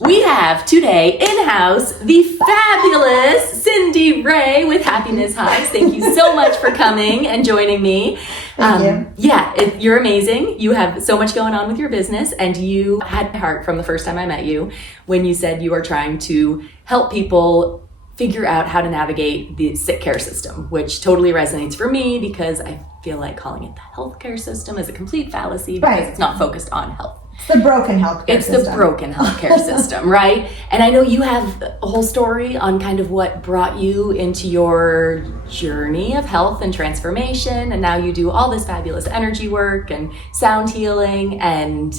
We have today in-house the fabulous Cyndi Ray with Happiness Hives. Thank you so much for coming and joining me. Thank you. Yeah, you're amazing. You have so much going on with your business, and you had my heart from the first time I met you when you said you are trying to help people figure out how to navigate the sick care system, which totally resonates for me because I feel like calling it the healthcare system is a complete fallacy because it's not focused on health. It's the broken healthcare system. It's the broken healthcare system, right? And I know you have a whole story on kind of what brought you into your journey of health and transformation. And now you do all this fabulous energy work and sound healing and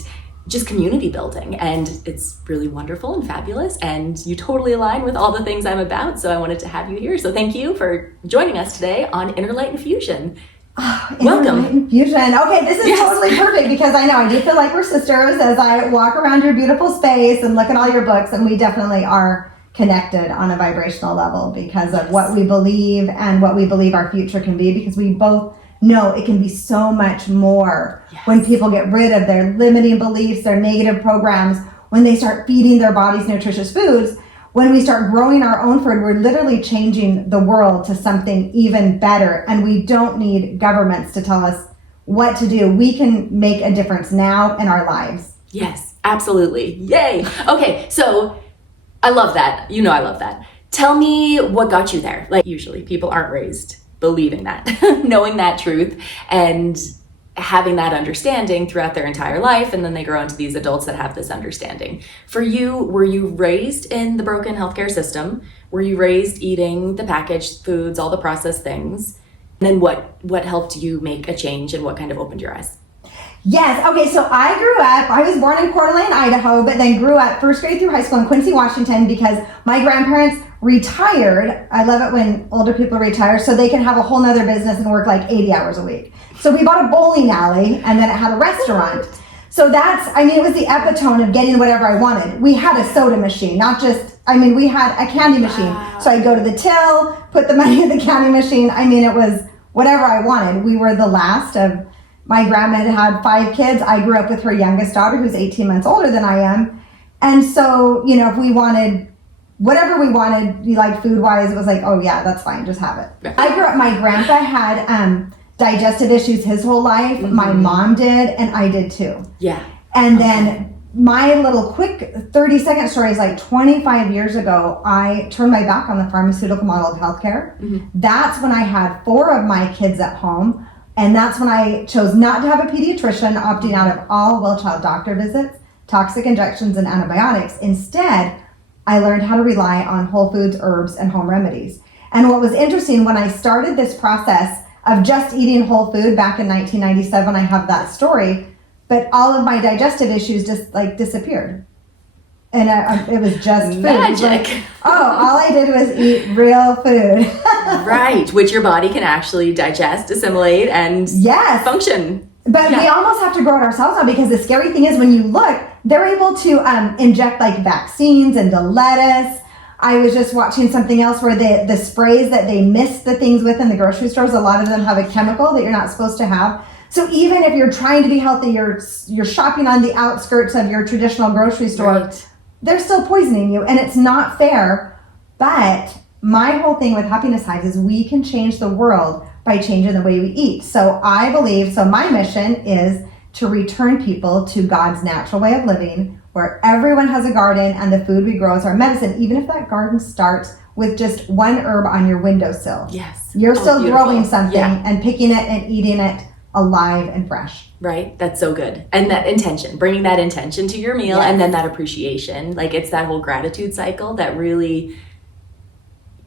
just community building. And it's really wonderful and fabulous. And you totally align with all the things I'm about. So I wanted to have you here. So thank you for joining us today on Inner Light Infusion. Oh, welcome. Infusion. Okay, this is totally perfect because I know I do feel like we're sisters as I walk around your beautiful space and look at all your books, and we definitely are connected on a vibrational level because of what we believe and what we believe our future can be, because we both know it can be so much more when people get rid of their limiting beliefs, their negative programs, when they start feeding their bodies nutritious foods. When we start growing our own food, we're literally changing the world to something even better. And we don't need governments to tell us what to do. We can make a difference now in our lives. Yes, absolutely. Yay. Okay, so I love that. You know I love that. Tell me what got you there. Like, usually people aren't raised believing that, knowing that truth, and having that understanding throughout their entire life, and then they grow into these adults that have this understanding. For you, were you raised in the broken healthcare system? Were you raised eating the packaged foods, all the processed things? And then what helped you make a change, and what kind of opened your eyes? Yes. Okay. So I was born in Coeur d'Alene, Idaho, but then grew up first grade through high school in Quincy, Washington, because my grandparents retired. I love it when older people retire so they can have a whole nother business and work like 80 hours a week. So we bought a bowling alley, and then it had a restaurant. So it was the epitome of getting whatever I wanted. We had a soda machine, we had a candy machine. So I'd go to the till, put the money in the candy machine. It was whatever I wanted. We were the last of, my grandma had 5 kids. I grew up with her youngest daughter, who's 18 months older than I am. And so, if we wanted whatever we wanted, like food-wise, it was like, oh yeah, that's fine, just have it. I grew up, my grandpa had digestive issues his whole life. Mm-hmm. My mom did, and I did too. Yeah. And then my little quick 30-second story is like 25 years ago, I turned my back on the pharmaceutical model of healthcare. Mm-hmm. That's when I had 4 of my kids at home. And that's when I chose not to have a pediatrician, opting out of all well-child doctor visits, toxic injections, and antibiotics. Instead, I learned how to rely on whole foods, herbs, and home remedies. And what was interesting, when I started this process of just eating whole food back in 1997, I have that story, but all of my digestive issues just disappeared. And it was just food. Magic. All I did was eat real food. Right, which your body can actually digest, assimilate, and function. But we almost have to grow it ourselves now, because the scary thing is when you look, they're able to inject like vaccines into lettuce. I was just watching something else where the sprays that they mist the things with in the grocery stores, a lot of them have a chemical that you're not supposed to have. So even if you're trying to be healthy, you're shopping on the outskirts of your traditional grocery store, right, they're still poisoning you, and it's not fair. But my whole thing with Happiness Hives is we can change the world by changing the way we eat. So I believe, my mission is to return people to God's natural way of living, where everyone has a garden and the food we grow is our medicine, even if that garden starts with just one herb on your windowsill. Yes. You're still growing something and picking it and eating it alive and fresh. Right. That's so good. And that intention, bringing that intention to your meal, and then that appreciation, like it's that whole gratitude cycle that really,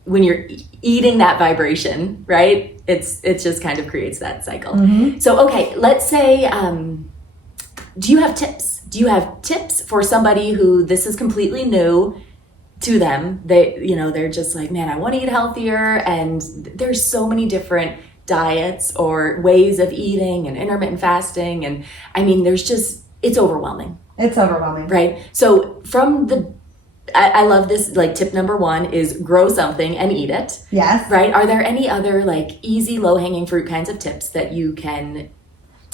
when you're eating that vibration, right, it's just kind of creates that cycle. Mm-hmm. So, okay, let's say, do you have tips? Do you have tips for somebody who this is completely new to them? They're just like, man, I want to eat healthier, and there's so many different diets or ways of eating and intermittent fasting, and it's overwhelming. It's overwhelming. Right? So I love this, like tip number 1 is grow something and eat it. Yes. Right? Are there any other like easy low-hanging fruit kinds of tips that you can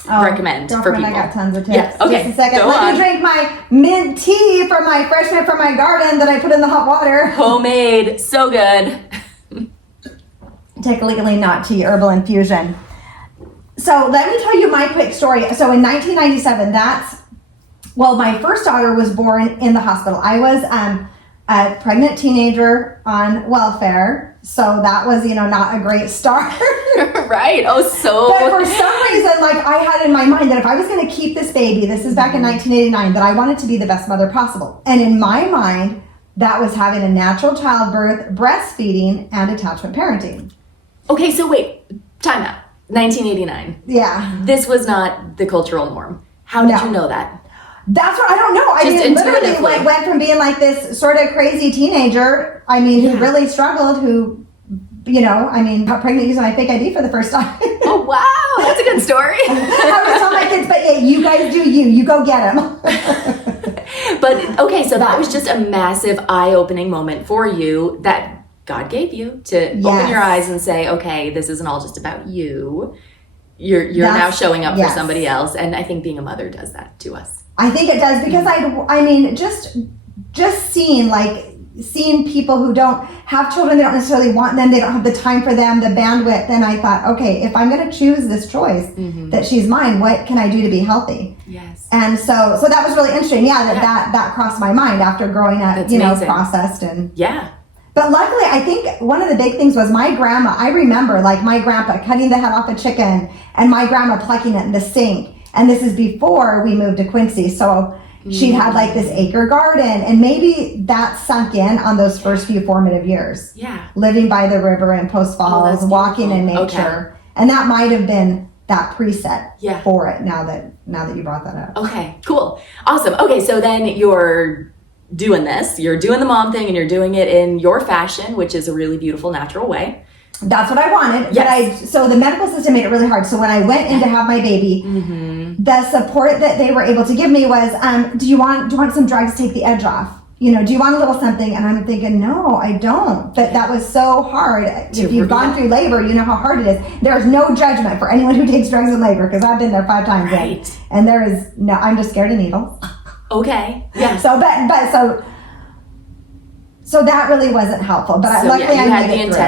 recommend for people? I got tons of tips. Yeah, okay. Just a second. Go Let on. me drink my mint tea from my fresh mint from my garden that I put in the hot water. Homemade, so good. Technically not tea, herbal infusion. So let me tell you my quick story. So in 1997, my first daughter was born in the hospital. I was a pregnant teenager on welfare. So that was, not a great start. Right. Oh, so. But for some reason, I had in my mind that if I was going to keep this baby, this is back in 1989, that I wanted to be the best mother possible. And in my mind, that was having a natural childbirth, breastfeeding, and attachment parenting. Okay, so wait, time out. 1989. Yeah. This was not the cultural norm. How did you know that? That's what I don't know. Literally went from being like this sort of crazy teenager, who really struggled, who, got pregnant using my fake ID for the first time. Oh, wow. That's a good story. I would tell my kids, but yeah, you guys do you go get them. But, okay, so that was just a massive eye-opening moment for you that God gave you to open your eyes and say, okay, this isn't all just about you. You're now showing up for somebody else. And I think being a mother does that to us. I think it does because just seeing people who don't have children, they don't necessarily want them, they don't have the time for them, the bandwidth. And I thought, okay, if I'm going to choose this choice that she's mine, what can I do to be healthy? Yes. And so that was really interesting. Yeah, that crossed my mind after growing up, That's processed and yeah. But luckily, I think one of the big things was my grandma. I remember my grandpa cutting the head off a chicken and my grandma plucking it in the sink. And this is before we moved to Quincy. So she'd had this acre garden, and maybe that sunk in on those first few formative years. Yeah. Living by the river in Post Falls, walking in nature. Okay. And that might have been that preset for it now that you brought that up. Okay, cool. Awesome. Okay, so then you're doing this. You're doing the mom thing and you're doing it in your fashion, which is a really beautiful, natural way. That's what I wanted. Yes. So the medical system made it really hard. So when I went in to have my baby, the support that they were able to give me was, do you want some drugs to take the edge off? Do you want a little something? And I'm thinking, no, I don't. But that was so hard. If you've gone through labor, you know how hard it is. There's no judgment for anyone who takes drugs in labor, because I've been there 5 times. Right. And there is no, I'm just scared of needles. Okay. Yeah. So that really wasn't helpful, but luckily I made it through.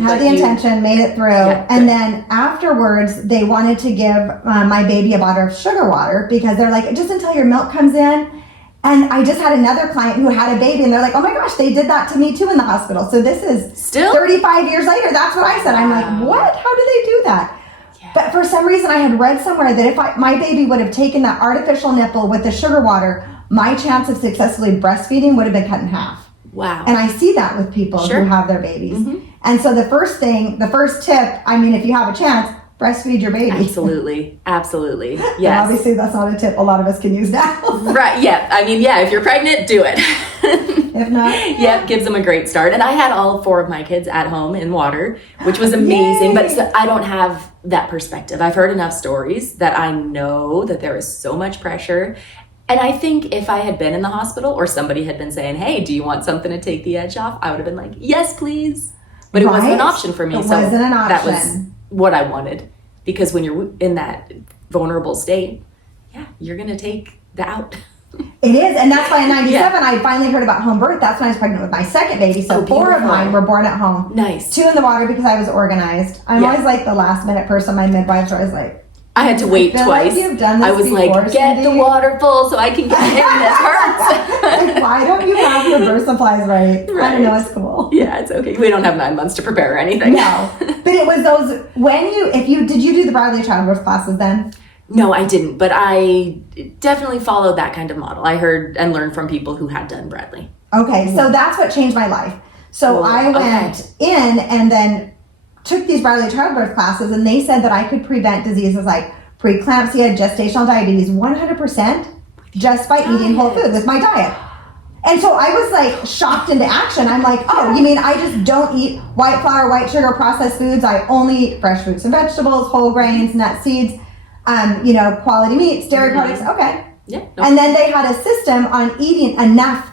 Had the intention, made it through. And then afterwards, they wanted to give my baby a bottle of sugar water, because they're like, just until your milk comes in. And I just had another client who had a baby, and they're like, oh my gosh, they did that to me too in the hospital. So this is still 35 years later. That's what I said. I'm like, what? How do they do that? Yeah. But for some reason, I had read somewhere that if my baby would have taken that artificial nipple with the sugar water, my chance of successfully breastfeeding would have been cut in half. Wow. And I see that with people who have their babies. And so the first tip, if you have a chance, breastfeed your baby. Absolutely. Yes. And obviously that's not a tip a lot of us can use now. Right. Yeah. If you're pregnant, do it. If not. Yep. Gives them a great start. And I had all 4 of my kids at home in water, which was amazing. But I don't have that perspective. I've heard enough stories that I know that there is so much pressure. And I think if I had been in the hospital or somebody had been saying, hey, do you want something to take the edge off? I would have been like, yes, please. But it wasn't an option for me. It wasn't an option. That was what I wanted. Because when you're in that vulnerable state, you're going to take the out. It is. And that's why in 97, I finally heard about home birth. That's when I was pregnant with my second baby. So 4 of mine were born at home. Nice. 2 in the water because I was organized. I'm always like the last minute person. My midwives are always like, I had to wait twice. I was before, like, get Cyndi. The water full so I can get in. This hurts. Like, why don't you have your birth supplies right? I don't know. It's cool. Yeah, it's okay. We don't have 9 months to prepare or anything. No. But it was those, did you do the Bradley childbirth classes then? No, I didn't. But I definitely followed that kind of model. I heard and learned from people who had done Bradley. Okay. So that's what changed my life. So I went in and then took these Bradley childbirth classes, and they said that I could prevent diseases like preeclampsia, gestational diabetes 100% just by eating whole food with my diet. And so I was like shocked into action. I'm like, oh, you mean I just don't eat white flour, white sugar, processed foods? I only eat fresh fruits and vegetables, whole grains, nuts, seeds, quality meats, dairy products. Okay. Yeah. And then they had a system on eating enough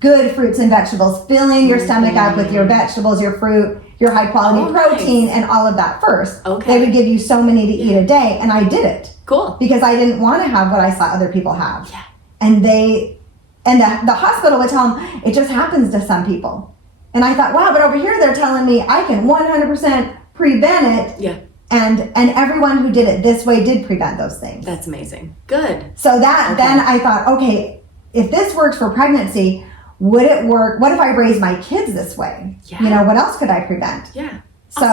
good fruits and vegetables, filling your stomach up with your vegetables, your fruit, your high quality protein, and all of that first. Okay. They would give you so many to eat a day, and I did it. Cool. Because I didn't want to have what I saw other people have. Yeah. And the hospital would tell them, it just happens to some people. And I thought, wow, but over here they're telling me I can 100% prevent it. Yeah. And everyone who did it this way did prevent those things. That's amazing. Good. So then I thought, okay, if this works for pregnancy, would it work? What if I raise my kids this way? Yeah. You know, what else could I prevent? Yeah. So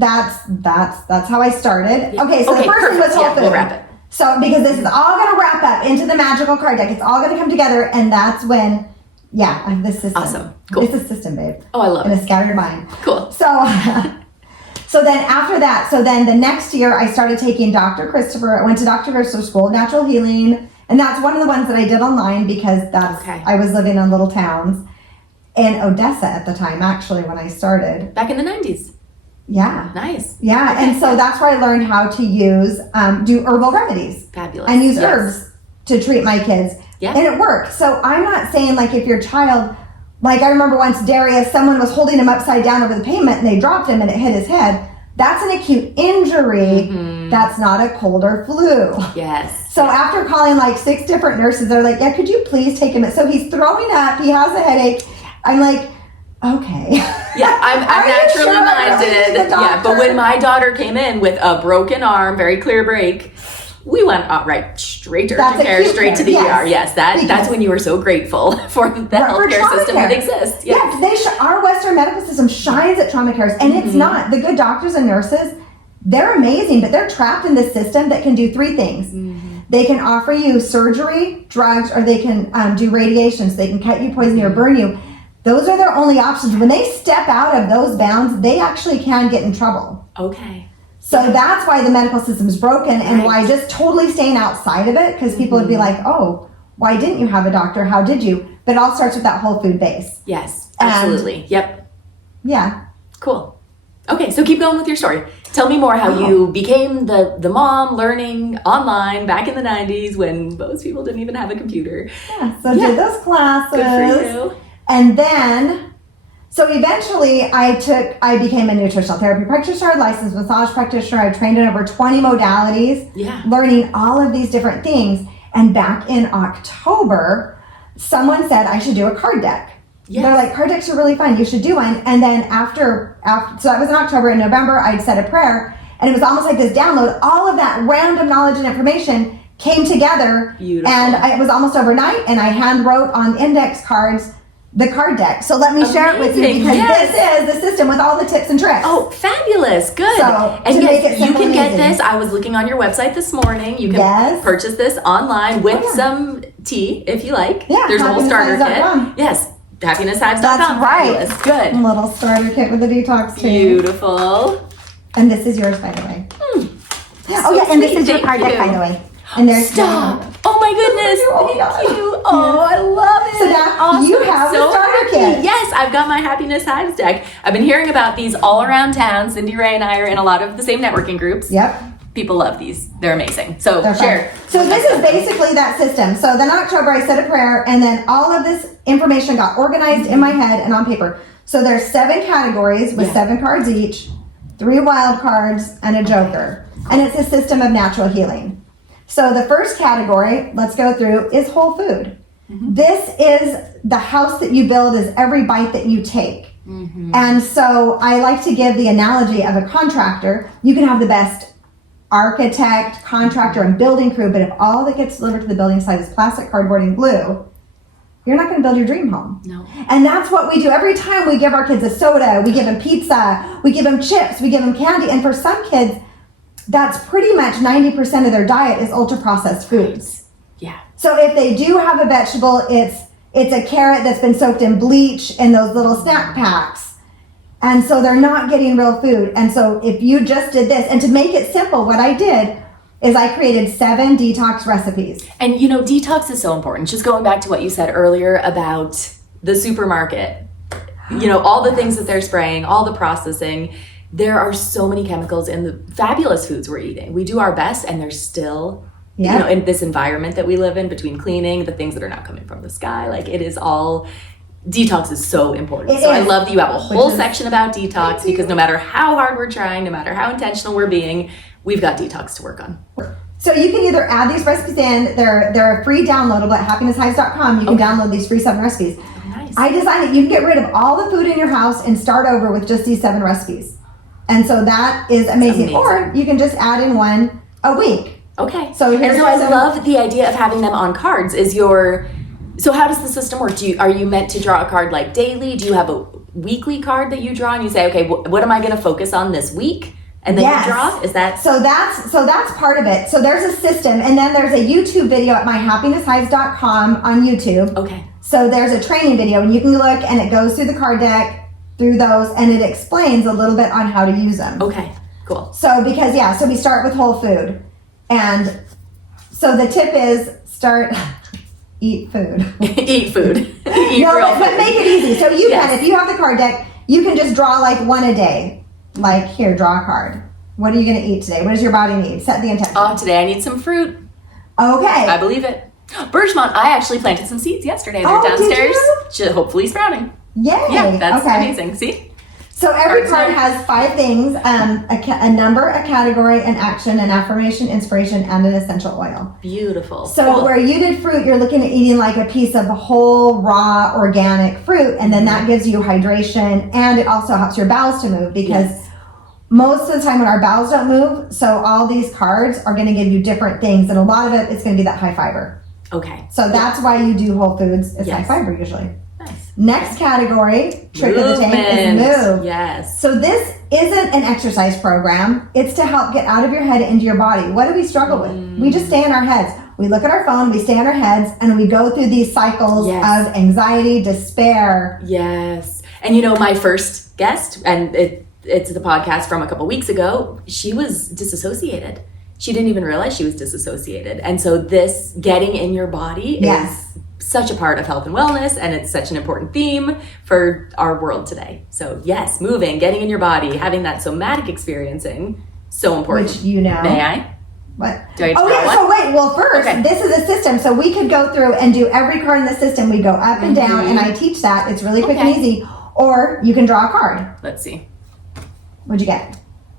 Awesome. that's how I started. Yeah. Okay, so the first thing was whole food. We'll wrap it. So because this is all going to wrap up into the magical card deck, it's all going to come together, and that's when, I have this system. Awesome. Cool. This is system, babe. Oh, I love in it. a scattered mind. Cool. So then after that, then the next year I started taking Dr. Christopher. I went to Dr. Christopher's School of Natural Healing, and that's one of the ones that I did online because I was living in little towns in Odessa at the time, actually, when I started. Back in the 90s. Yeah. Nice. Yeah, Okay. and so that's where I learned how to do herbal remedies. Fabulous. And use herbs to treat my kids. Yeah. And it worked. So I'm not saying like if your child, like I remember once Darius, someone was holding him upside down over the pavement and they dropped him and it hit his head. That's an acute injury. Mm-hmm. That's not a cold or flu. Yes. So after calling like 6 different nurses, they're like, yeah, could you please take him? So he's throwing up. He has a headache. I'm like, okay. Yeah, I'm Are you naturally sure? minded. The Yeah, but doctor. when my daughter came in with a broken arm, very clear break, we went right straight to urgent care, straight to the ER. Yes, that's when you were so grateful for the healthcare system that exists. Yeah, our Western medical system shines at trauma cares, and it's not. The good doctors and nurses, they're amazing, but they're trapped in this system that can do 3 things. Mm-hmm. They can offer you surgery, drugs, or they can do radiation, so they can cut you, poison you, or burn you. Those are their only options. When they step out of those bounds, they actually can get in trouble. Okay. So that's why the medical system is broken and why just totally staying outside of it, because people would be like, oh, why didn't you have a doctor? How did you? But it all starts with that whole food base. Yes, absolutely. Yep. Yeah. Cool. Okay, so keep going with your story. Tell me more how you became the mom learning online back in the 90s when most people didn't even have a computer. Yeah, so did those classes. Good for you. And then, so eventually I became a nutritional therapy practitioner, licensed massage practitioner. I trained in over 20 modalities, learning all of these different things. And back in October, someone said I should do a card deck. Yes. They're like, card decks are really fun. You should do one. And then after, so that was in October. In November, I'd said a prayer. And it was almost like this download. All of that random knowledge and information came together. Beautiful. And it was almost overnight. And I hand wrote on index cards the card deck. So let me share it with you because this is the system with all the tips and tricks. Oh, fabulous. Good. So, and make it you can get easy. this. I was looking on your website this morning. You can purchase this online with some tea if you like. Yeah. There's a whole starter kit. Yes. HappinessHives.com. That's right. Fabulous. Good. A little starter kit with a detox tea. Beautiful. And this is yours, by the way. So and this is your card deck, by the way. And there's Stop! Oh my goodness! Thank you! Oh, I love it! So now awesome. you have so the starter happy. kit. Yes, I've got my Happiness Hives deck. I've been hearing about these all around town. Cyndi, Ray, and I are in a lot of the same networking groups. Yep. People love these. They're amazing. So share. So this is basically that system. So then October I said a prayer and then all of this information got organized in my head and on paper. So there's 7 categories with 7 cards each, 3 wild cards, and a joker. And it's a system of natural healing. So the first category, let's go through, is whole food. Mm-hmm. This is the house that you build is every bite that you take. Mm-hmm. And so I like to give the analogy of a contractor. You can have the best architect, contractor, and building crew, but if all that gets delivered to the building site is plastic, cardboard, and glue, you're not going to build your dream home. No. And that's what we do. Every time we give our kids a soda, we give them pizza, we give them chips, we give them candy. And for some kids, that's pretty much 90% of their diet is ultra-processed foods. Yeah. So if they do have a vegetable, it's a carrot that's been soaked in bleach in those little snack packs. And so they're not getting real food. And so if you just did this, and to make it simple, what I did is I created 7 detox recipes. And you know, detox is so important. Just going back to what you said earlier about the supermarket, you know, all the things that they're spraying, all the processing, there are so many chemicals in the fabulous foods we're eating. We do our best and there's still, you know, in this environment that we live in between cleaning, the things that are not coming from the sky, like it is all, detox is so important. I love that you have a whole section about detox because no matter how hard we're trying, no matter how intentional we're being, we've got detox to work on. So you can either add these recipes in. They're free downloadable at happinesshives.com. You can download these free 7 recipes. Oh, nice. I designed it. You can get rid of all the food in your house and start over with just these 7 recipes. And so that is amazing. Or you can just add in one a week. Okay. So I love the idea of having them on cards. So how does the system work? Are you meant to draw a card like daily? Do you have a weekly card that you draw and you say, okay, what am I going to focus on this week? And then you draw? Is that so that's part of it. So there's a system, and then there's a YouTube video at myhappinesshives.com on YouTube. Okay. So there's a training video, and you can look, and it goes through the card deck, through those, and it explains a little bit on how to use them. Okay, cool. So so we start with whole food, and so the tip is eat food. Eat food. Eat but make it easy. So you can, if you have the card deck, you can just draw like one a day. Like, here, draw a card. What are you going to eat today? What does your body need? Set the intention. Oh, today I need some fruit. Okay. I believe it. Bergamot, I actually planted some seeds yesterday. They're downstairs. Should hopefully sprouting. Yay. Yeah, that's amazing. See? So every card has 5 things, a number, a category, an action, an affirmation, inspiration, and an essential oil. Beautiful. So where you did fruit, you're looking at eating like a piece of whole, raw, organic fruit, and then that gives you hydration, and it also helps your bowels to move because most of the time when our bowels don't move, so all these cards are going to give you different things, and a lot of it is going to be that high fiber. Okay. So that's why you do whole foods. It's high fiber usually. Nice. Next category, trick of the tank, is move. Yes. So this isn't an exercise program. It's to help get out of your head into your body. What do we struggle with? We just stay in our heads. We look at our phone, we stay in our heads, and we go through these cycles of anxiety, despair. Yes. And my first guest, and it's the podcast from a couple weeks ago, she was disassociated. She didn't even realize she was disassociated. And so this getting in your body is such a part of health and wellness, and it's such an important theme for our world today. So yes, moving, getting in your body, having that somatic experiencing, so important. Which May I? What? Do I so wait, well first, this is a system. So we could go through and do every card in the system. We go up and down, and I teach that. It's really quick and easy. Or you can draw a card. Let's see. What'd you get?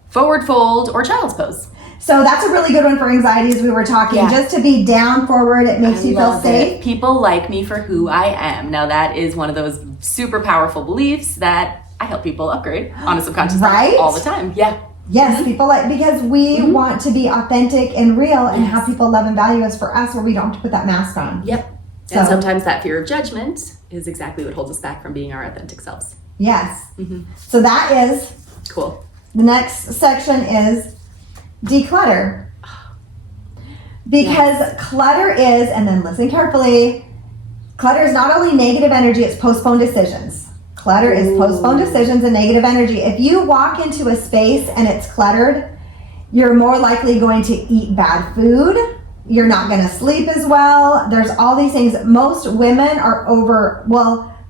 Forward fold or child's pose. So that's a really good one for anxiety, as we were talking. Just to be down, forward, it makes you feel safe. People like me for who I am. Now that is one of those super powerful beliefs that I help people upgrade on a subconscious level all the time. Yeah. Yes, people because we want to be authentic and real and have people love and value us for us, where we don't have to put that mask on. Yep. And sometimes that fear of judgment is exactly what holds us back from being our authentic selves. Yes. So that is cool. The next section is declutter. Because clutter is, and then listen carefully, clutter is not only negative energy, it's postponed decisions. Clutter is postponed decisions and negative energy. If you walk into a space and it's cluttered, you're more likely going to eat bad food. You're not going to sleep as well. There's all these things. Most women are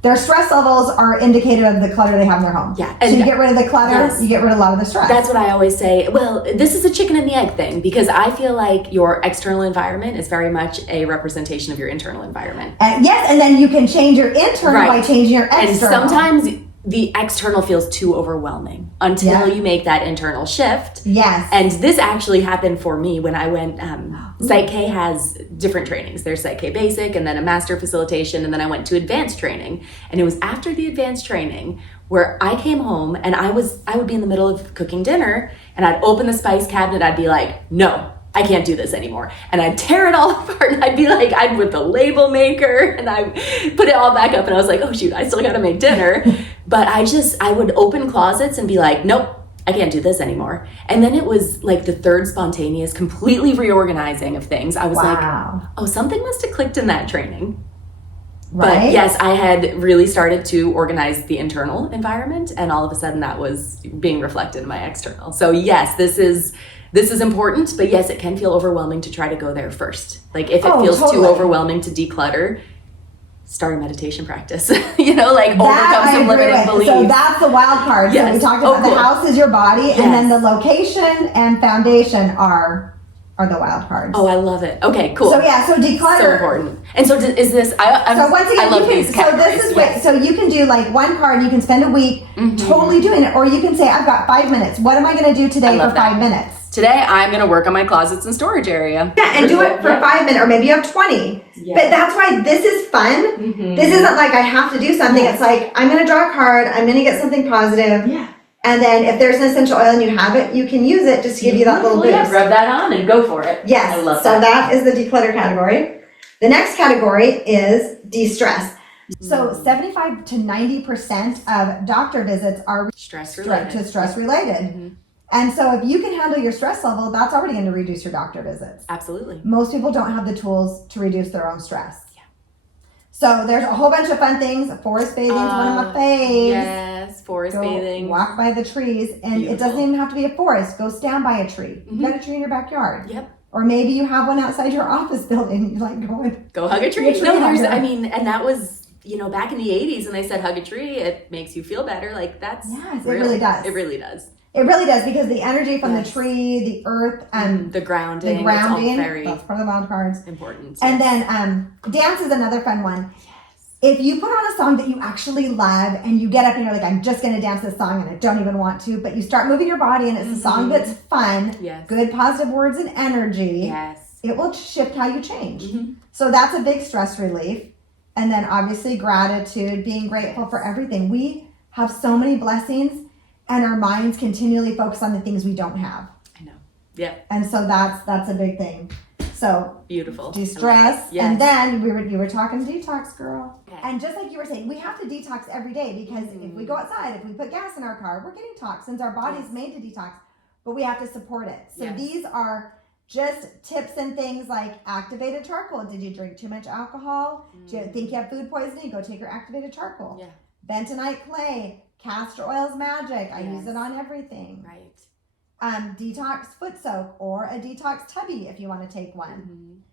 their stress levels are indicative of the clutter they have in their home. Yeah. So you get rid of the clutter, you get rid of a lot of the stress. That's what I always say. Well, this is a chicken and the egg thing, because I feel like your external environment is very much a representation of your internal environment. Yes, and then you can change your internal by changing your external. And sometimes the external feels too overwhelming until you make that internal shift. Yes. And this actually happened for me when I went, Psych K has different trainings. There's Psych K Basic and then a master facilitation, and then I went to advanced training. And it was after the advanced training where I came home and I would be in the middle of cooking dinner and I'd open the spice cabinet. I'd be like, no, I can't do this anymore. And I'd tear it all apart. And I'd be like, I'd with the label maker and I put it all back up. And I was like, oh shoot, I still gotta make dinner. But I would open closets and be like, nope, I can't do this anymore. And then it was like the third spontaneous, completely reorganizing of things. I was like, oh, something must have clicked in that training. Right? But yes, I had really started to organize the internal environment, and all of a sudden that was being reflected in my external. So yes, this is important, but yes, it can feel overwhelming to try to go there first. Like if it feels too overwhelming to declutter, start a meditation practice. Overcome some limiting beliefs. So that's the wild card. Yes. So we talked about the house is your body, and then the location and foundation are the wild cards. Oh, I love it. Okay, cool. So so declutter. So important. And so is this, so once again, I love these categories. So you can do like one card, you can spend a week totally doing it, or you can say, I've got 5 minutes. What am I going to do today for 5 minutes? today I'm going to work on my closets and storage area. Yeah, and do it for 5 minutes, or maybe you have 20. Yeah. But that's why this is fun. Mm-hmm. This isn't like I have to do something. It's like, I'm going to draw a card. I'm going to get something positive. Yeah. And then if there's an essential oil and you have it, you can use it just to give you that little boost. Yeah, rub that on and go for it. Yes. I love so that. that is the declutter category. The next category is de-stress. So 75 to 90% of doctor visits are stress related. stress related. Mm-hmm. And so if you can handle your stress level, that's already going to reduce your doctor visits. Absolutely. Most people don't have the tools to reduce their own stress. Yeah. So there's a whole bunch of fun things. Forest bathing is one of my faves. Yes, forest bathing. Walk by the trees. And Beautiful. it doesn't even have to be a forest. Go stand by a tree. Mm-hmm. You got a tree in your backyard. Yep. Or maybe you have one outside your office building. You like go hug a tree. tree No, hugger. I mean, and that was, back in the 80s, and they said hug a tree, it makes you feel better. Like that's Yes, real. it really does. It really does. It really does, because the energy from Yes. the tree, the earth, and the grounding. it's all It's all very that's part of the wild cards. important. And then dance is another fun one. Yes. If you put on a song that you actually love and you get up and you're like, I'm just going to dance this song and I don't even want to, but you start moving your body and it's a song that's fun, Yes. good positive words and energy, Yes. it will shift how you change. Mm-hmm. So that's a big stress relief. And then obviously gratitude, being grateful for everything. We have so many blessings and our minds continually focus on the things we don't have. I know. Yeah. And so that's a big thing. So Beautiful. de-stress. Yes. And then you were talking detox, girl. Okay. And just like you were saying, we have to detox every day, because if we go outside, if we put gas in our car, we're getting toxins. Our body's made to detox, but we have to support it. So Yes. these are just tips and things like activated charcoal. Did you drink too much alcohol? Do you think you have food poisoning? Go take your activated charcoal. Yeah. Bentonite clay, castor oil's magic. I use Yes. it on everything. Right. Detox foot soak or a detox tubby if you want to take one.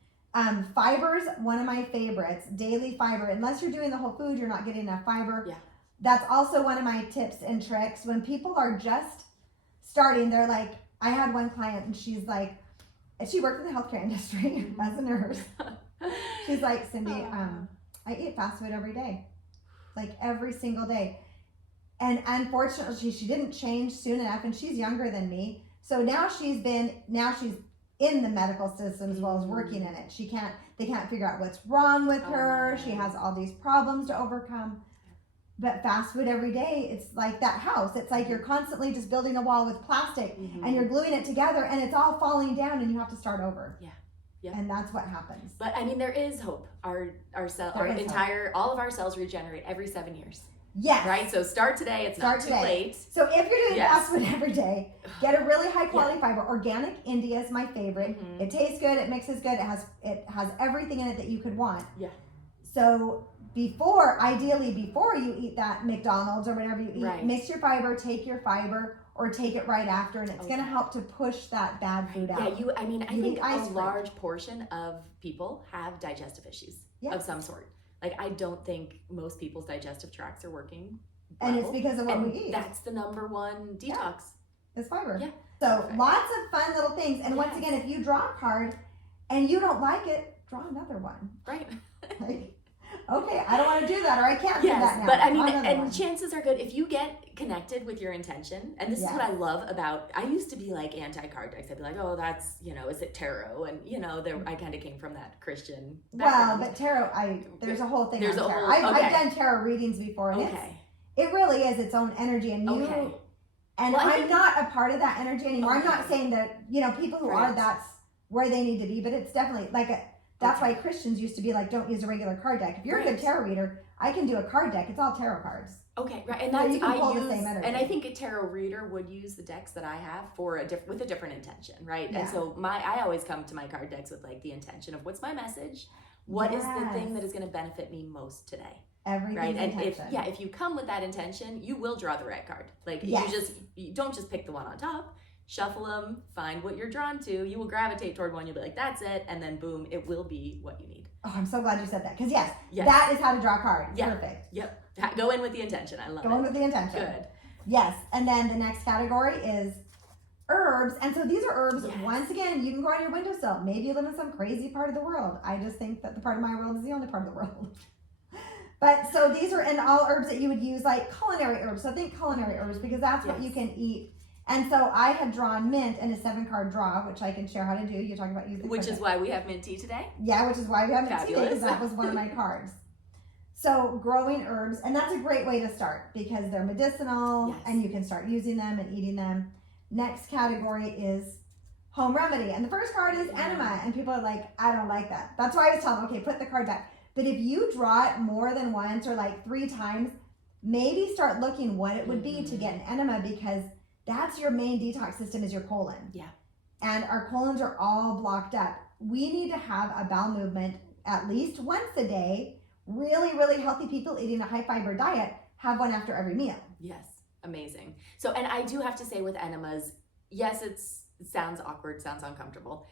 Fibers, one of my favorites, daily fiber. Unless you're doing the whole food, you're not getting enough fiber. Yeah. That's also one of my tips and tricks. When people are just starting, they're like, I had one client and she's like, she worked in the healthcare industry as a nurse. She's like, Cyndi, I eat fast food every day, like every single day. And unfortunately, she didn't change soon enough, and she's younger than me. So now she's in the medical system as well as working in it. They can't figure out what's wrong with her. She has all these problems to overcome. But fast food every day, it's like that house. It's like you're constantly just building a wall with plastic and you're gluing it together and it's all falling down and you have to start over. Yeah. Yeah. And that's what happens. But I mean, there is hope. All of our cells regenerate every 7 years. Yes. Right? So start today. It's not too late. So if you're doing fast food every day, get a really high quality fiber. Organic India is my favorite. It tastes good. It mixes good. It has everything in it that you could want. Yeah. So ideally before you eat that McDonald's or whatever you eat, mix your fiber, take your fiber, or take it right after, and it's going to help to push that bad food out. Yeah, I think a large portion of people have digestive issues of some sort. Like, I don't think most people's digestive tracts are working well. And it's because of what we eat. That's the number one detox. It's fiber. Yeah. So Perfect. Lots of fun little things. And once again, if you draw a card and you don't like it, draw another one. Right. Like, okay, I don't want to do that, or I can't do that now. But I mean, and chances are good if you get connected with your intention. And this is what I love about, I used to be like anti-card decks. I'd be like, oh, that's, is it tarot? And, I kind of came from that Christian background. Well, but tarot, there's a whole thing there's on tarot. I've done tarot readings before, and it really is its own energy. And I'm not a part of that energy anymore. I'm not saying that, people who are, that's where they need to be, but it's definitely that's why Christians used to be like, don't use a regular card deck. If you're a good tarot reader, I can do a card deck. It's all tarot cards. Okay, right, and that's you can pull the same energy. And I think a tarot reader would use the decks that I have with a different intention, right? Yeah. And so I always come to my card decks with like the intention of what's my message, what is the thing that is going to benefit me most today. Everything. Right, and if you come with that intention, you will draw the right card. Like you don't just pick the one on top. Shuffle them, find what you're drawn to. You will gravitate toward one. You'll be like, that's it. And then boom, it will be what you need. Oh, I'm so glad you said that. Because that is how to draw a card. Yeah. Perfect. Yep. Go in with the intention. I love it. Go in with the intention. Good. Yes. And then the next category is herbs. And so these are herbs. Yes. Once again, you can go on your windowsill. Maybe you live in some crazy part of the world. I just think that the part of my world is the only part of the world. But so these are all herbs that you would use, like culinary herbs. So think culinary herbs, because that's what you can eat And so I had drawn mint in a 7-card draw, which I can share how to do. You talk about using Which is why we have mint tea today. Yeah, which is why we have mint tea Fabulous. because that was one of my cards. So growing herbs, and that's a great way to start because they're medicinal Yes. and you can start using them and eating them. Next category is home remedy. And the first card is enema. And people are like, I don't like that. That's why I was telling them, okay, put the card back. But if you draw it more than once or like 3 times, maybe start looking what it would be to get an enema because that's your main detox system is your colon. Yeah. And our colons are all blocked up. We need to have a bowel movement at least once a day. Really, really healthy people eating a high fiber diet have one after every meal. Yes. Amazing. So, and I do have to say with enemas, yes, it sounds awkward, sounds uncomfortable.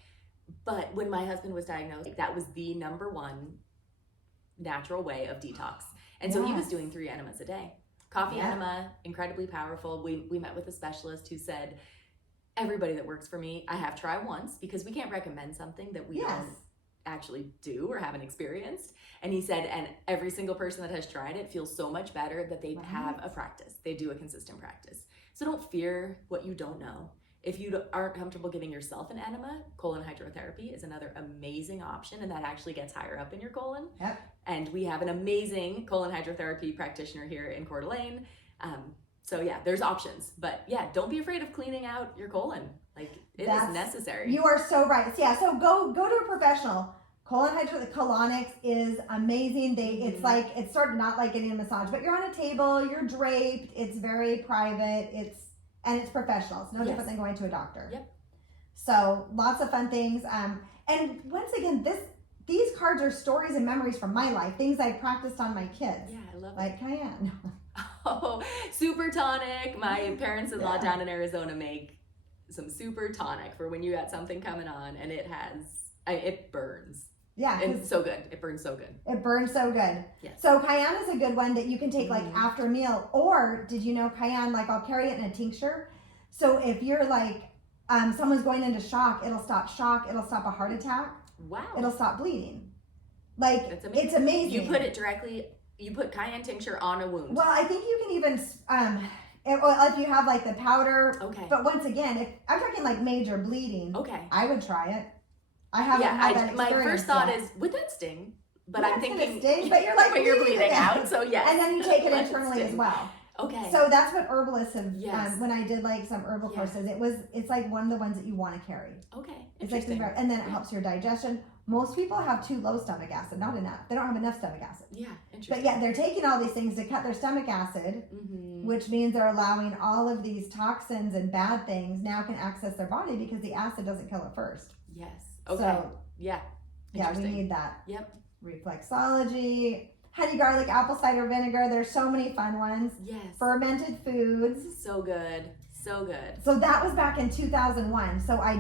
But when my husband was diagnosed, that was the number one natural way of detox. And so he was doing 3 enemas a day. Coffee enema, incredibly powerful. We met with a specialist who said, everybody that works for me, I have tried once because we can't recommend something that we don't actually do or haven't experienced. And he said, and every single person that has tried it feels so much better that they have a practice. They do a consistent practice. So don't fear what you don't know. If you aren't comfortable giving yourself an enema, colon hydrotherapy is another amazing option, and that actually gets higher up in your colon. Yep. And we have an amazing colon hydrotherapy practitioner here in Coeur d'Alene. So yeah, there's options, but yeah, don't be afraid of cleaning out your colon. Like it is necessary. You are so right. So, yeah, so go to a professional. Colon colonics is amazing. It's like it's sort of not like getting a massage, but you're on a table, you're draped. It's very private. It's professional. It's no different than going to a doctor. Yep. So lots of fun things. And once again, these cards are stories and memories from my life, things I practiced on my kids. Yeah, I love like cayenne. Oh, super tonic. My parents-in-law down in Arizona make some super tonic for when you got something coming on, and it burns. Yeah. It's so good. It burns so good. It burns so good. Yes. So cayenne is a good one that you can take like after a meal. Or did you know cayenne, like I'll carry it in a tincture. So if you're like, someone's going into shock, it'll stop shock. It'll stop a heart attack. Wow. It'll stop bleeding. Like, That's amazing. It's amazing. You put cayenne tincture on a wound. Well, I think you can even, if you have like the powder. Okay. But once again, if I'm talking like major bleeding. Okay. I would try it. I haven't had that experience. My first thought is, would that sting? But I'm thinking, sting, but you're like but you're bleeding out, so yes. And then you take it internally as well. Okay. So that's what herbalists have. Yes. When I did like some herbal courses, it's like one of the ones that you want to carry. Okay. It's like and then it helps your digestion. Most people have too low stomach acid, not enough. They don't have enough stomach acid. Yeah, interesting. But yeah, they're taking all these things to cut their stomach acid, which means they're allowing all of these toxins and bad things now can access their body because the acid doesn't kill it first. Yes. Okay. So, yeah, we need that. Yep. Reflexology, honey garlic, apple cider vinegar. There's so many fun ones. Yes. Fermented foods. So good. So good. So that was back in 2001. So I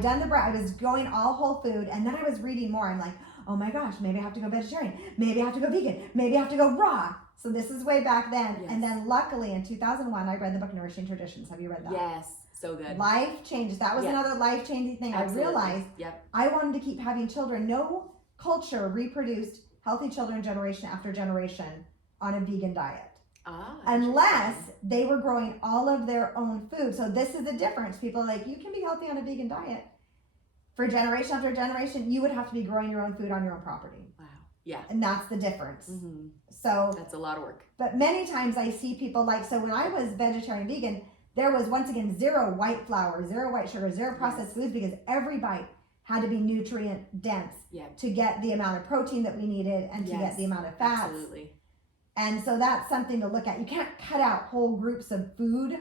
was going all whole food, and then I was reading more. I'm like, oh my gosh, maybe I have to go vegetarian. Maybe I have to go vegan. Maybe I have to go raw. So this is way back then. Yes. And then luckily in 2001, I read the book Nourishing Traditions. Have you read that? Yes. So good. Life changes. That was another life-changing thing. Absolutely. I realized I wanted to keep having children. No culture reproduced healthy children generation after generation on a vegan diet. Unless they were growing all of their own food. So this is the difference. People are like, you can be healthy on a vegan diet. For generation after generation, you would have to be growing your own food on your own property. Wow. Yeah. And that's the difference. Mm-hmm. So that's a lot of work. But many times I see people so when I was vegetarian vegan, there was once again 0 white flour, 0 white sugar, 0 processed foods because every bite had to be nutrient dense to get the amount of protein that we needed and to get the amount of fats. Absolutely. And so that's something to look at. You can't cut out whole groups of food.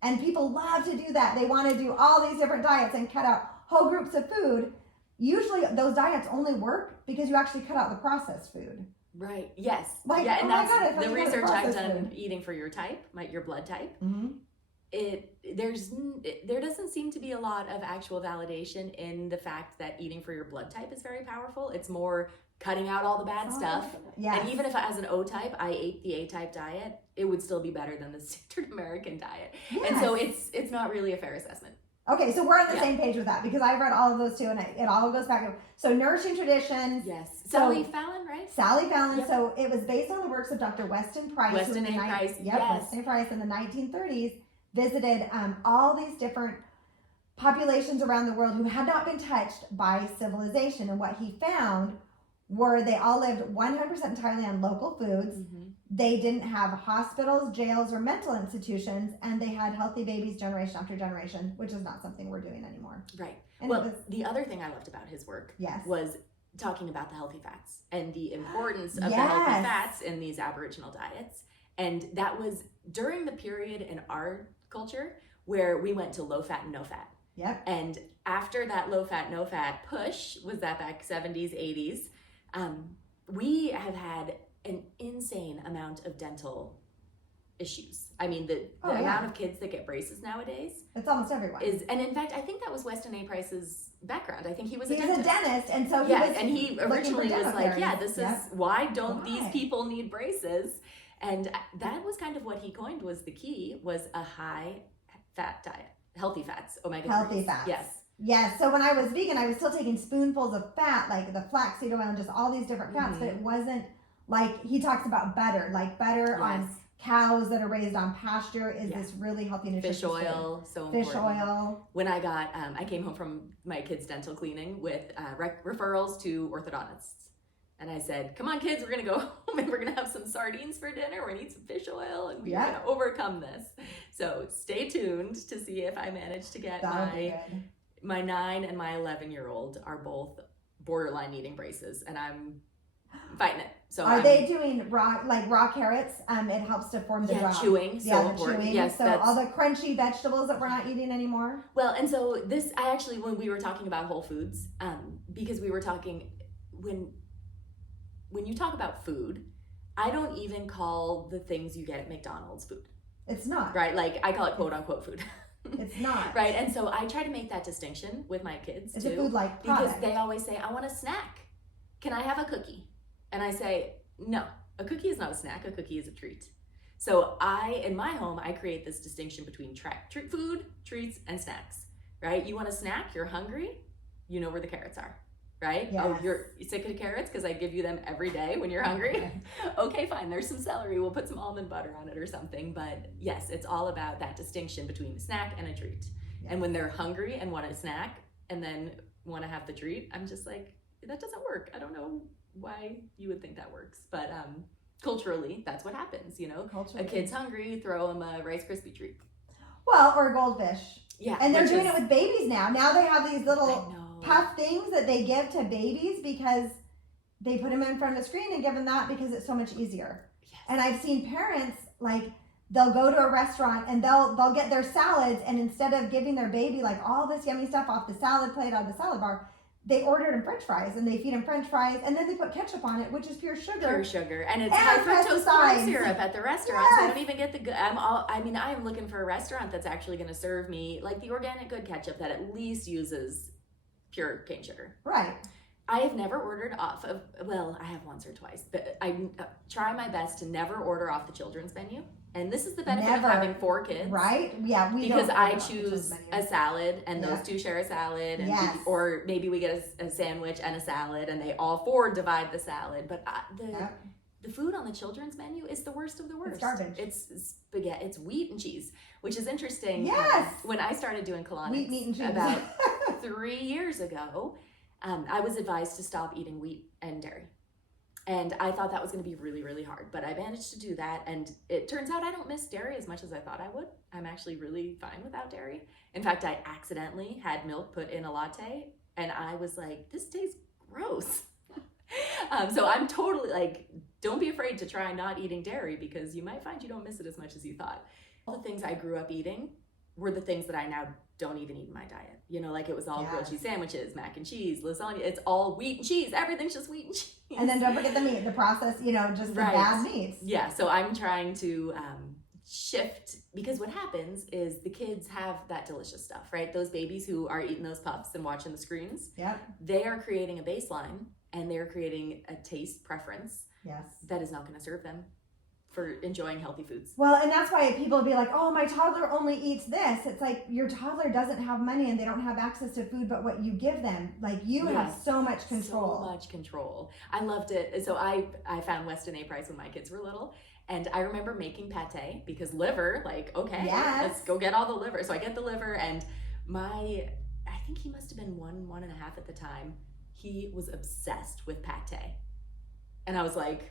And people love to do that. They want to do all these different diets and cut out whole groups of food. Usually those diets only work because you actually cut out the processed food. Right. Yes. Like, and that's the research I've done eating for your type, your blood type. Mm-hmm. There doesn't seem to be a lot of actual validation in the fact that eating for your blood type is very powerful. It's more cutting out all the bad stuff. Yes. And even if as an O type, I ate the A type diet, it would still be better than the standard American diet. Yes. And so it's not really a fair assessment. Okay, so we're on the same page with that because I've read all of those too, and it all goes back. So Nourishing Traditions. Yes. Sally Fallon, right? Sally Fallon. Yep. So it was based on the works of Dr. Weston Price. Weston A. Price. Yep, Weston A. Price in the 1930s. visited all these different populations around the world who had not been touched by civilization. And what he found were they all lived 100% entirely on local foods. Mm-hmm. They didn't have hospitals, jails, or mental institutions, and they had healthy babies generation after generation, which is not something we're doing anymore. Right. And well, the other thing I loved about his work Yes. was talking about the healthy fats and the importance of Yes. the healthy fats in these Aboriginal diets. And that was during the period in our culture where we went to low fat and no fat. Yep. And after that low fat, no fat push, was that back 70s, 80s, we have had an insane amount of dental issues. I mean, the amount of kids that get braces nowadays. It's almost everyone. And in fact, I think that was Weston A. Price's background. I think he was a He's dentist. a dentist, and so he originally was like, this is why don't these people need braces? And that was kind of what he coined was the key, was a high fat diet. Healthy fats, omega-3s. Healthy fats. Yes. Yes. So when I was vegan, I was still taking spoonfuls of fat, like the flaxseed oil and just all these different fats, but it wasn't like he talks about butter, like butter on cows that are raised on pasture is this really healthy nutritious fish oil, food. so fish important. oil. When I came home from my kids' dental cleaning with referrals to orthodontists. And I said, come on, kids, we're going to go home and we're going to have some sardines for dinner. We're going to eat some fish oil and we're going to overcome this. So stay tuned to see if I manage to get my 9 and my 11-year-old are both borderline needing braces. And I'm fighting it. So are they doing raw carrots? It helps to form the raw. Chewing. Yeah, so the important. chewing. Yes, so all the crunchy vegetables that we're not eating anymore. Well, and so this, I actually, when we were talking about whole foods, because we were talking, when you talk about food, I don't even call the things you get at McDonald's food. It's not. Right? Like, I call it quote unquote food. It's not. Right? And so I try to make that distinction with my kids it's too. It's a food-like product. Because they always say, I want a snack. Can I have a cookie? And I say, no, a cookie is not a snack. A cookie is a treat. So in my home, I create this distinction between food, treats, and snacks. Right? You want a snack? You're hungry? You know where the carrots are. Right? Yes. Oh, you're sick of carrots because I give you them every day when you're hungry? Okay, fine. There's some celery. We'll put some almond butter on it or something. But yes, it's all about that distinction between a snack and a treat. Yes. And when they're hungry and want a snack and then want to have the treat, I'm just like, that doesn't work. I don't know why you would think that works. But culturally, that's what happens, you know? A kid's hungry, throw them a Rice Krispie treat. Well, or a goldfish. Yeah. And they're doing it with babies now. Now they have these little puff things that they give to babies because they put them in front of the screen and give them that because it's so much easier. Yes. And I've seen parents, like, they'll go to a restaurant and they'll get their salads, and instead of giving their baby like all this yummy stuff off the salad plate, out of the salad bar, they order them French fries and they feed them French fries and then they put ketchup on it, which is pure sugar. Pure sugar. And it's high fructose corn syrup at the restaurant. Yes. So I don't even get the good. I'm looking for a restaurant that's actually going to serve me like the organic good ketchup that at least uses pure cane sugar. Right. I have never ordered off of, well, I have once or twice, but I try my best to never order off the children's menu. And this is the benefit of having 4 kids. Right? Yeah. Because I choose a salad and those 2 share a salad. And or maybe we get a sandwich and a salad and they all 4 divide the salad. But the food on the children's menu is the worst of the worst. It's garbage. It's spaghetti. It's wheat and cheese, which is interesting. Yes. When I started doing colonics wheat, meat, and cheese. about 3 years ago, I was advised to stop eating wheat and dairy. And I thought that was going to be really, really hard. But I managed to do that. And it turns out I don't miss dairy as much as I thought I would. I'm actually really fine without dairy. In fact, I accidentally had milk put in a latte. And I was like, this tastes gross. So I'm totally like, don't be afraid to try not eating dairy because you might find you don't miss it as much as you thought. All the things I grew up eating were the things that I now don't even eat in my diet. You know, like it was all grilled cheese sandwiches, mac and cheese, lasagna. It's all wheat and cheese. Everything's just wheat and cheese. And then don't forget the meat, the processed, just the bad meats. Yeah, so I'm trying to shift because what happens is the kids have that delicious stuff, right? Those babies who are eating those puffs and watching the screens, they are creating a baseline and they're creating a taste preference that is not going to serve them for enjoying healthy foods. Well, and that's why people will be like, oh, my toddler only eats this. It's like your toddler doesn't have money and they don't have access to food but what you give them. Like you have so much control. So much control. I loved it. So I found Weston A. Price when my kids were little. And I remember making pate because liver, like, okay, Yes. let's go get all the liver. So I get the liver, and I think he must have been 1.5 at the time. He was obsessed with pate. And I was like,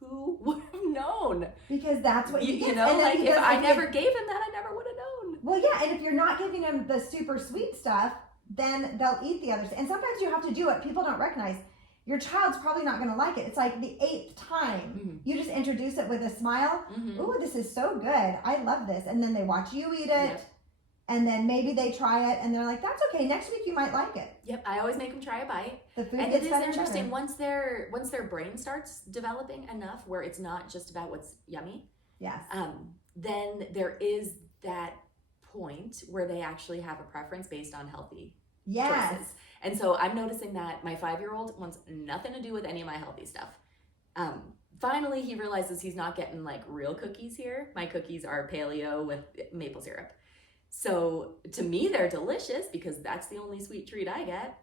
who would have known? Because that's what you know, like if I never gave him that, I never would have known. Well, yeah, and if you're not giving them the super sweet stuff, then they'll eat the others. And sometimes you have to do what people don't recognize. Your child's probably not going to like it. It's like the 8th time you just introduce it with a smile. Ooh, this is so good. I love this. And then they watch you eat it. Yep. And then maybe they try it and they're like, that's okay. Next week you might like it. Yep, I always make them try a bite. The food and gets it is better interesting and better. once their brain starts developing enough where it's not just about what's yummy. Yes. Then there is that point where they actually have a preference based on healthy choices. And so I'm noticing that my 5-year-old wants nothing to do with any of my healthy stuff. Finally, he realizes he's not getting like real cookies here. My cookies are paleo with maple syrup. So to me, they're delicious because that's the only sweet treat I get.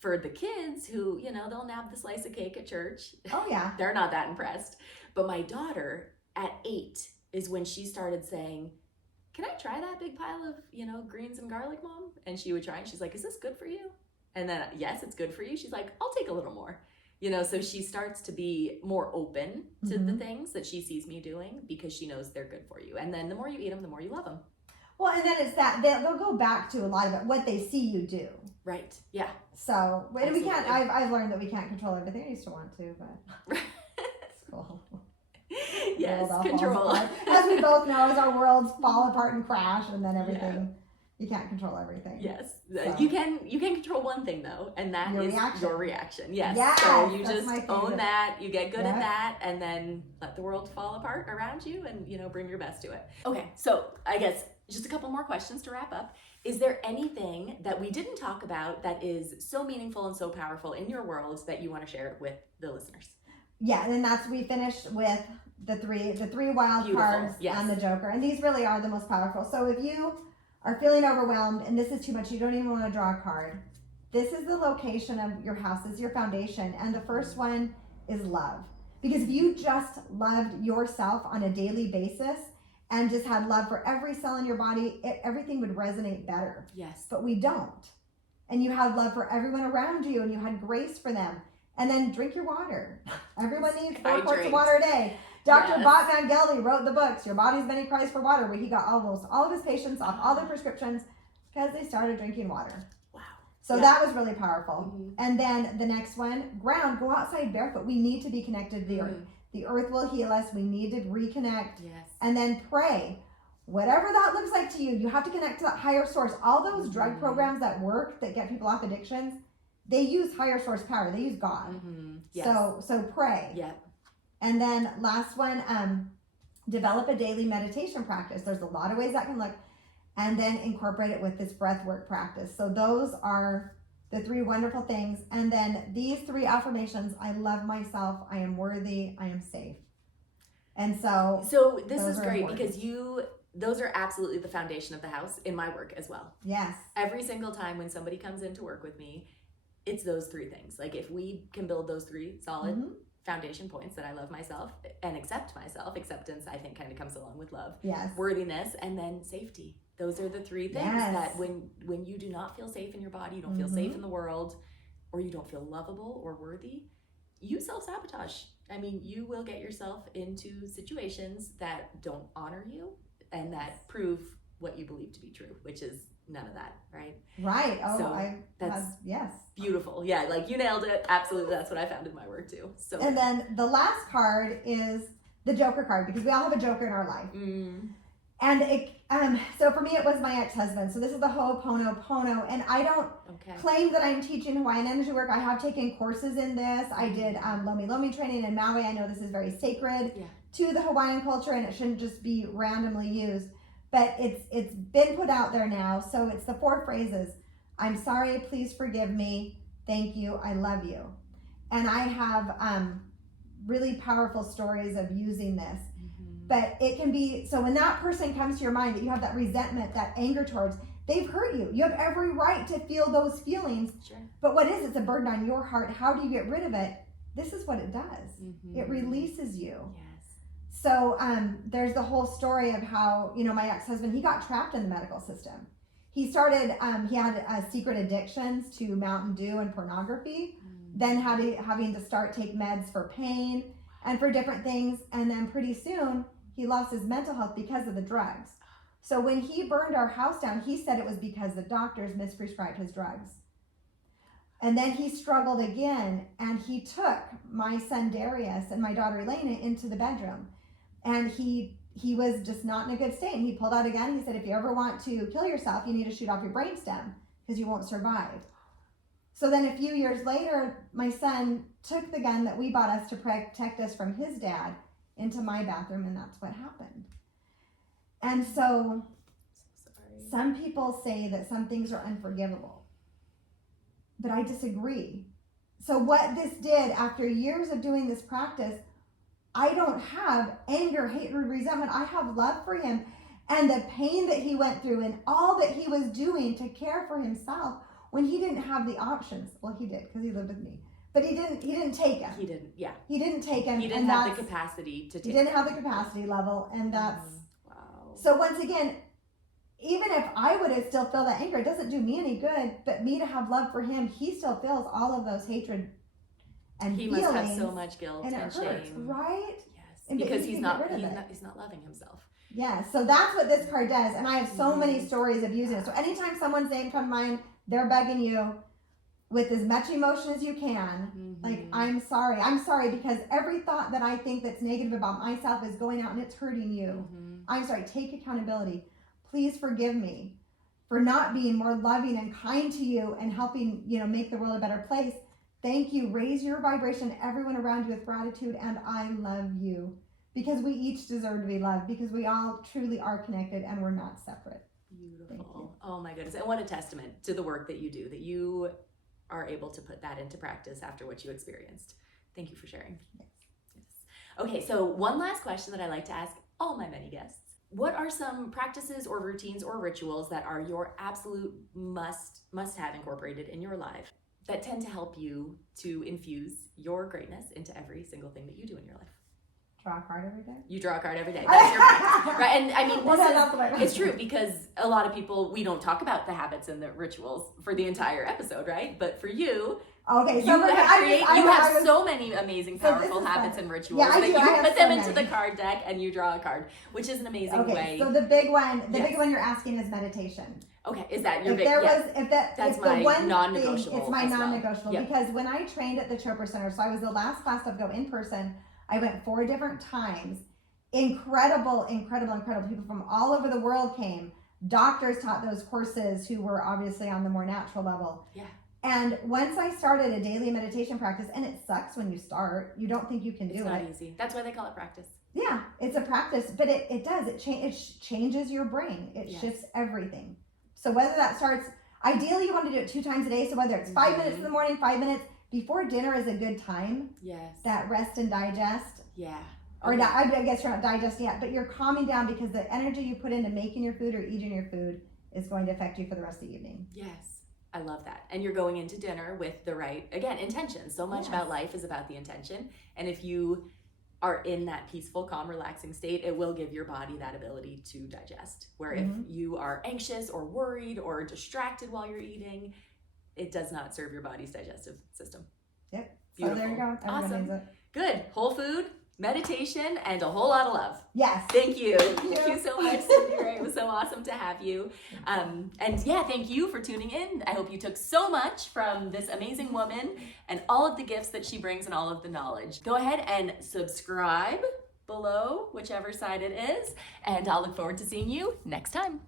For the kids who, you know, they'll nab the slice of cake at church. Oh, yeah. They're not that impressed. But my daughter at 8 is when she started saying, can I try that big pile of, you know, greens and garlic, Mom? And she would try and she's like, is this good for you? And then, yes, it's good for you. She's like, I'll take a little more. You know, so she starts to be more open to the things that she sees me doing because she knows they're good for you. And then the more you eat them, the more you love them. Well, and then it's that they'll go back to a lot of it, what they see you do. Right. Yeah. So, and Absolutely. we can't, I've learned that we can't control everything. I used to want to, but it's cool. Yes, control. As we both know, as our worlds fall apart and crash, and then everything, you can't control everything. Yes. So. You can control one thing though, and that is your reaction. Yes. Yes, so you that's just own that, you get good at that, and then let the world fall apart around you and, you know, bring your best to it. Okay, so I guess just a couple more questions to wrap up. Is there anything that we didn't talk about that is so meaningful and so powerful in your world that you want to share with the listeners? Yeah, and that's, we finished with the three wild cards and the Joker. And these really are the most powerful. So if you are feeling overwhelmed and this is too much, you don't even want to draw a card, this is the location of your house. This is your foundation. And the first one is love. Because if you just loved yourself on a daily basis and just had love for every cell in your body, everything would resonate better. Yes. But we don't. And you had love for everyone around you and you had grace for them. And then drink your water. Everyone needs 4 quarts of water a day. Dr. Bott Van Geldy wrote the books, Your Body's Many Cries for Water, where he got almost all of his patients off all their prescriptions because they started drinking water. Wow. So that was really powerful. And then the next one, ground, go outside barefoot. We need to be connected to the earth. The earth will heal us. We need to reconnect. Yes. And then pray. Whatever that looks like to you, you have to connect to that higher source. All those drug programs that work, that get people off addictions, they use higher source power. They use God. Yes. So pray. Yep. And then last one, develop a daily meditation practice. There's a lot of ways that can look. And then incorporate it with this breath work practice. So those are the 3 wonderful things. And then these 3 affirmations: I love myself, I am worthy, I am safe. And so this is great because those are absolutely the foundation of the house in my work as well. Yes. Every single time when somebody comes in to work with me, it's those 3 things. Like if we can build those 3 solid foundation points, that I love myself and accept myself. Acceptance, I think, kind of comes along with love. Yes. Worthiness, and then safety. Those are the 3 things that when you do not feel safe in your body, you don't feel safe in the world, or you don't feel lovable or worthy, you self-sabotage. I mean, you will get yourself into situations that don't honor you and that prove what you believe to be true, which is none of that, right? Right. Oh, so that's yes. Beautiful. Yeah, like you nailed it. Absolutely. That's what I found in my work too. So. And then the last card is the Joker card, because we all have a Joker in our life. And it, so for me, it was my ex-husband. So this is the Ho'oponopono. And I don't claim that I'm teaching Hawaiian energy work. I have taken courses in this. I did Lomi Lomi training in Maui. I know this is very sacred to the Hawaiian culture, and it shouldn't just be randomly used. But it's been put out there now. So it's the 4 phrases: I'm sorry, please forgive me, thank you, I love you. And I have really powerful stories of using this. But it can be, so when that person comes to your mind that you have that resentment, that anger towards, they've hurt you. You have every right to feel those feelings. Sure. But what is, it's a burden on your heart. How do you get rid of it? This is what it does. It releases you. Yes. So there's the whole story of how, my ex-husband, he got trapped in the medical system. He started, he had secret addictions to Mountain Dew and pornography, then having to start take meds for pain and for different things. And then pretty soon he lost his mental health because of the drugs. So when he burned our house down, he said it was because the doctors misprescribed his drugs. And then he struggled again, and he took my son Darius and my daughter Elena into the bedroom. And he was just not in a good state. And he pulled out a gun. He said, if you ever want to kill yourself, you need to shoot off your brainstem because you won't survive. So then a few years later, my son took the gun that we bought us to protect us from his dad into my bathroom, and that's what happened. And so some people say that some things are unforgivable, but I disagree. So what this did after years of doing this practice, I don't have anger, hatred, resentment. I have love for him, and the pain that he went through and all that he was doing to care for himself when he didn't have the options. Well, he did because he lived with me, but he didn't take him. He didn't, yeah. He didn't take him. He didn't have the capacity to take He didn't have the capacity level, and that's... Wow. So once again, even if I would still feel that anger, it doesn't do me any good, but me to have love for him, he still feels all of those hatred and he feelings. Must have so much guilt and it shame. hurts, right? Yes, And because he's not loving himself. Yeah, so that's what this card does, and I have so many stories of using it. So anytime someone's name comes to mind, they're begging you with as much emotion as you can. Like, I'm sorry because every thought that I think that's negative about myself is going out and it's hurting you. I'm sorry. Take accountability. Please forgive me for not being more loving and kind to you and helping, make the world a better place. Thank you. Raise your vibration, everyone around you, with gratitude, and I love you, because we each deserve to be loved, because we all truly are connected and we're not separate. Beautiful. Oh my goodness. And what a testament to the work that you do, that you are able to put that into practice after what you experienced. Thank you for sharing. Yes. Okay, so one last question that I like to ask all my many guests. What are some practices or routines or rituals that are your absolute must have incorporated in your life that tend to help you to infuse your greatness into every single thing that you do in your life? Draw a card every day? You draw a card every day. That's your practice, right? And I mean, it's true, because a lot of people, we don't talk about the habits and the rituals for the entire episode, right? But for you, okay, so you have so many amazing, powerful habits and rituals that you put them into the card deck and you draw a card, which is an amazing way. So the big one you're asking is meditation. Okay, is that your That's my non-negotiable. It's my non-negotiable, because when I trained at the Childbirth Center, so I was the last class to go in person. I went 4 different times. Incredible people from all over the world came. Doctors taught those courses who were obviously on the more natural level. Yeah. And once I started a daily meditation practice, and it sucks when you start, you don't think you can do it. It's not easy. That's why they call it practice. Yeah, it's a practice, but it does. It changes your brain. It shifts everything. So whether that starts, ideally you want to do it 2 times a day. So whether it's 5 minutes in the morning, 5 minutes before dinner is a good time. Yes. That rest and digest. Yeah. Or not, I guess you're not digesting yet, but you're calming down, because the energy you put into making your food or eating your food is going to affect you for the rest of the evening. Yes. I love that. And you're going into dinner with the right, again, intention. So much about life is about the intention. And if you are in that peaceful, calm, relaxing state, it will give your body that ability to digest. Where if you are anxious or worried or distracted while you're eating, it does not serve your body's digestive system. Yep. Beautiful. So there you go. Everyone Awesome. needs it. Good. Whole food, meditation, and a whole lot of love. Yes. Thank you. Thank you so much, Cyndi. It was so awesome to have you. And yeah, thank you for tuning in. I hope you took so much from this amazing woman and all of the gifts that she brings and all of the knowledge. Go ahead and subscribe below, whichever side it is, and I'll look forward to seeing you next time.